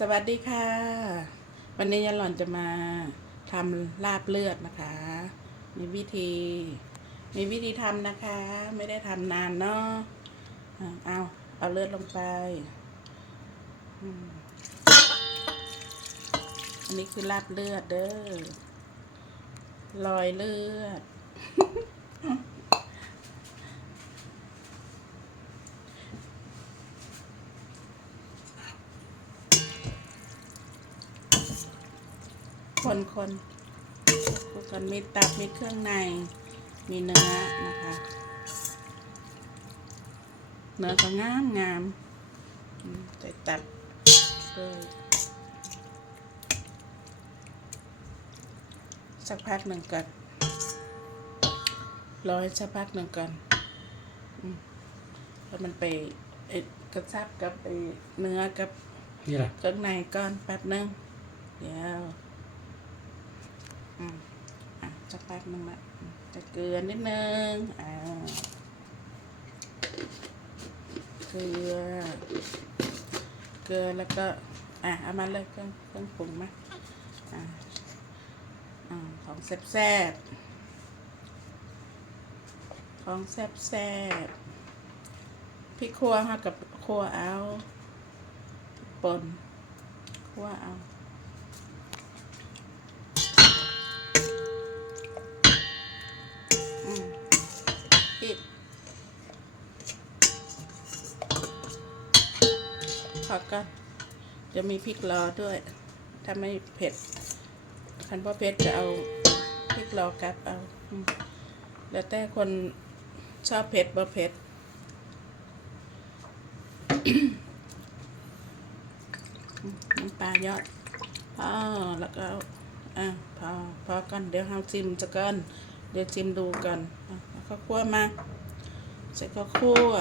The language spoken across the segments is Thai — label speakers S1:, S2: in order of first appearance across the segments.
S1: สวัสดีค่ะ วันนี้ยาหล่อนจะมาทำลาบเลือดนะคะ มีวิธี มีวิธีทำนะคะ ไม่ได้ทำนานเนาะเอาเอาเลือดลงไป อันนี้คือลาบเลือดเด้อลอยเลือด คนคนคนกันมีตับมีเครื่องใน มีเนื้อนะคะ เนื้อก็งามงามอืมใส่ตับเลยสักพักหนึ่งก่อนรอให้สักพักหนึ่งก่อนอืมแล้วมันไปเอ็ดกระซับกับไอ้เนื้อกับ
S2: นี่แหละ
S1: เครื่องในก่อนแป๊บหนึง เดี๋ยว อืมอะสักแป๊บนึงละจะเกลือนิดนึงอ่าเกลือ เกลือแล้วก็ อะเอามาเลยเครื่องเครื่องปรุงมาอ่าอ่าของแซ่บๆของแซ่บๆพริกขัวค่ะกับขัวเอาป่นขัวเอา จะมีพริกรอด้วย ถ้าไม่เผ็ดคันพ่อเผ็ดจะเอาพริกรอกลับเอา แล้วแต่คนชอบเผ็ดบ่เผ็ดน้ำปลายอดพอแล้วก็เอาอะพอพอกันเดี๋ยวเราชิมจะกันเดี๋ยวชิมดูกันอะเอาข้าวคั่วมาใส่ข้าวคั่ว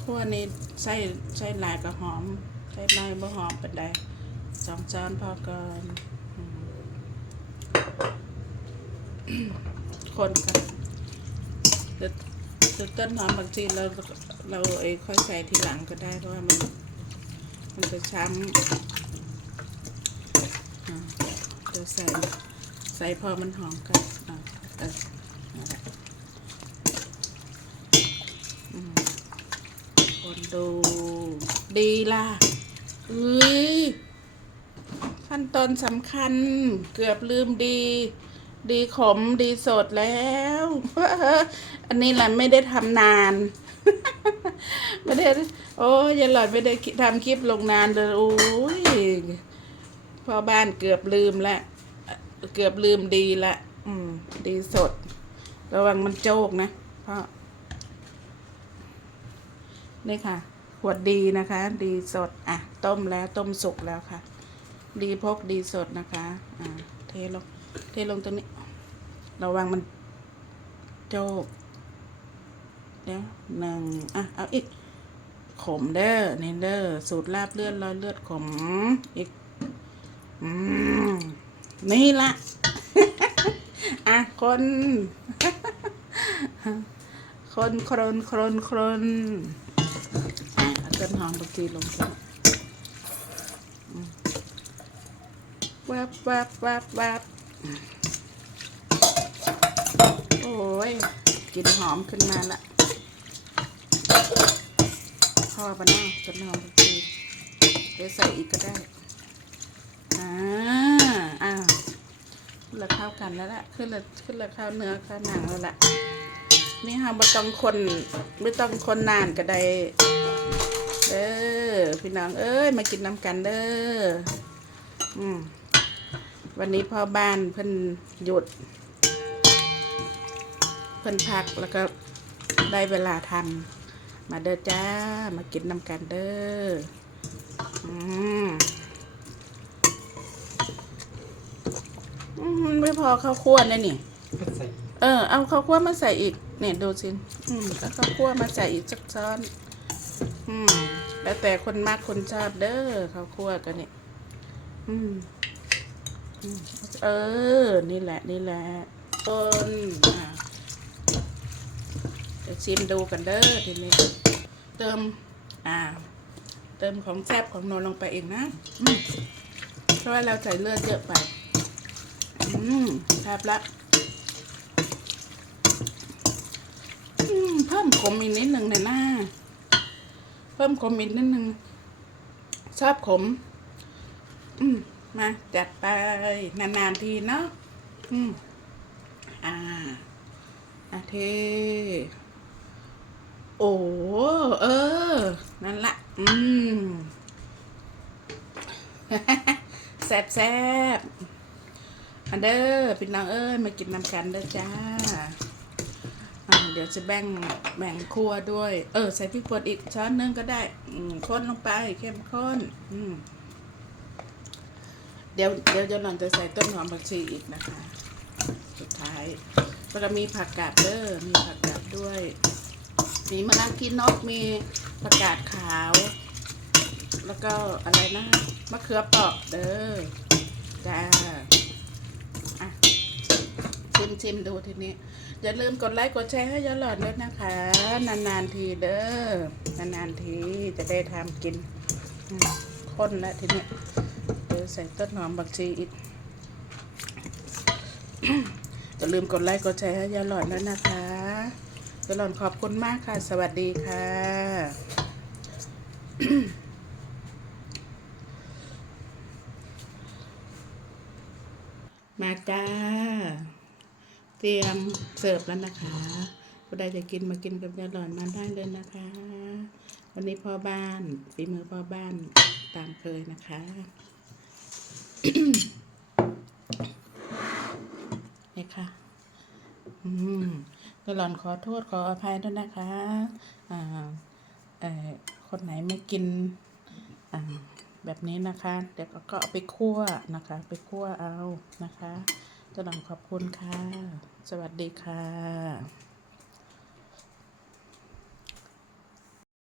S1: ข้าวคั่วนี่ใส่ใส่ลายก็หอม ใส่ลายบ่หอมเป็นไดสองช้อนพอก่อนคนกันเดี๋ยวต้นหอมบางทีเราเราไอ้ค่อยใส่ทีหลังก็ได้เพราะว่ามันมันจะช้ำเดี๋ยวใส่ใส่พอมันหอมกันอ่าเออนั่นแหละอืมคน ดู ดีล่ะอุ้ยขั้นตอนสำคัญเกือบลืมดี ดีขมดีสดแล้ว อันนี้แหละไม่ได้ทำนาน ไม่ได้ โอ้ยหลอดไม่ได้ทำคลิปลงนานเลยโอ้ยพ่อบ้านเกือบลืมละ เกือบลืมดีละ อืม ดีสด ระวังมันโจกนะพ่อ นี่ค่ะ ขวดดีนะคะ ดีสด อะ ต้มแล้วต้มสุกแล้วค่ะ ดีพกดีสดนะคะ อ่า เทลง เทลงตรงนี้ ระวังมัน โจกเดี๋ยวหนึ่งอะ เอาอีก ขมเด้อเนเด้อสูตรลาบเลือดร้อยเลือดขม อีก อืม นี่ละอะ คนคนครนครนครน นหอมบางทีลงไปแวบแวบแวบแวบโอ้ยกลิ่นหอมขึ้นมาละพอปะเนาะต้นหอมบางทีเดี๋ยวใส่อีกก็ได้อ่าอ้าขึ้นละข้าวกันแล้วล่ะขึ้นละขึ้นละข้าวเนื้อข้าวหนังแล้วล่ะนี่ค่ะไม่ต้องคนไม่ต้องคนนานก็ได้ เด้อพี่น้องเอ้ยมากินน้ำกันเด้ออืมวันนี้พ่อบ้านเพิ่นหยุด เพิ่นพักแล้วก็ได้เวลาทำมาเด้อจ้า มากินน้ำกันเด้ออืมอืมไม่พอข้าวคั่วนะนี่
S2: ก็ใส่
S1: เออ เอาข้าวคั่วมาใส่อีกเนี่ยดูสิอืมเอาข้าวคั่วมาใส่อีกสักช้อน อืม แล้วแต่คนมากคนชอบเด้อข้าวคั่วกันเนี่ยอืมเออ นี่แหละ นี่แหละต้นอะเดี๋ยวชิมดูกันเด้อทีนี้เติม อ่า เติมของแซ่บของโนลงไปเองนะเพราะว่าเราใส่เลือดเยอะไป อืมแซ่บละอืมเพิ่มขมอีกนิดหนึ่งเลยนะเพิ่มขมอีกนิดนึงชอบขม อืมมาจัดไปนานๆทีเนาะอืมอ่าอาเทโอ้เออ นั่นละ อืมแซ่บแซ่บอันเด้อพี่น้องเอ้ยมากินน้ำกันเด้อจ้า เดี๋ยวจะแบ่งแบ่งครัวด้วย เออ ใส่พริกป่นอีกช้อนนึงก็ได้ อืมข้นลงไปเข้มข้น อืมเดี๋ยวเดี๋ยวจะหล่อนจะใส่ต้นหอมผักชีอีกนะคะ สุดท้ายแล้วก็มีผักกาดเด้อมีผักกาดด้วย มีมะนาวกินนกมีผักกาดขาว แล้วก็อะไรนะมะเขือเปราะเด้อจ้าอะ ชิมดูทีนี้ อย่าลืมกดไลค์กดแชร์ให้ยอนหลอดด้วยนะคะ นานๆทีเด้อนานๆทีจะได้ทำกินข้นแล้วทีนี้เดี๋ยวใส่ต้นหอมบักชีอีกอย่าลืมกดไลค์กดแชร์ให้ยายหลอดด้วยนะคะยายหลอดขอบคุณมากค่ะ สวัสดีค่ะมาจ้า เตรียมเสิร์ฟแล้วนะคะผู้ใดจะกินมากินกับยาหลอดมาได้เลยนะคะ วันนี้พ่อบ้านฝีมือพ่อบ้านตามเคยนะคะนี่ค่ะ อืมกหล่อนขอโทษขออภัยด้วยนะคะ อ่าเอ่อคนไหนไม่กิน อ่าแบบนี้นะคะ เดี๋ยวก็เอาไปคั่วนะคะ ไปคั่วเอานะคะกหล่อนขอบคุณค่ะ สวัสดีค่ะ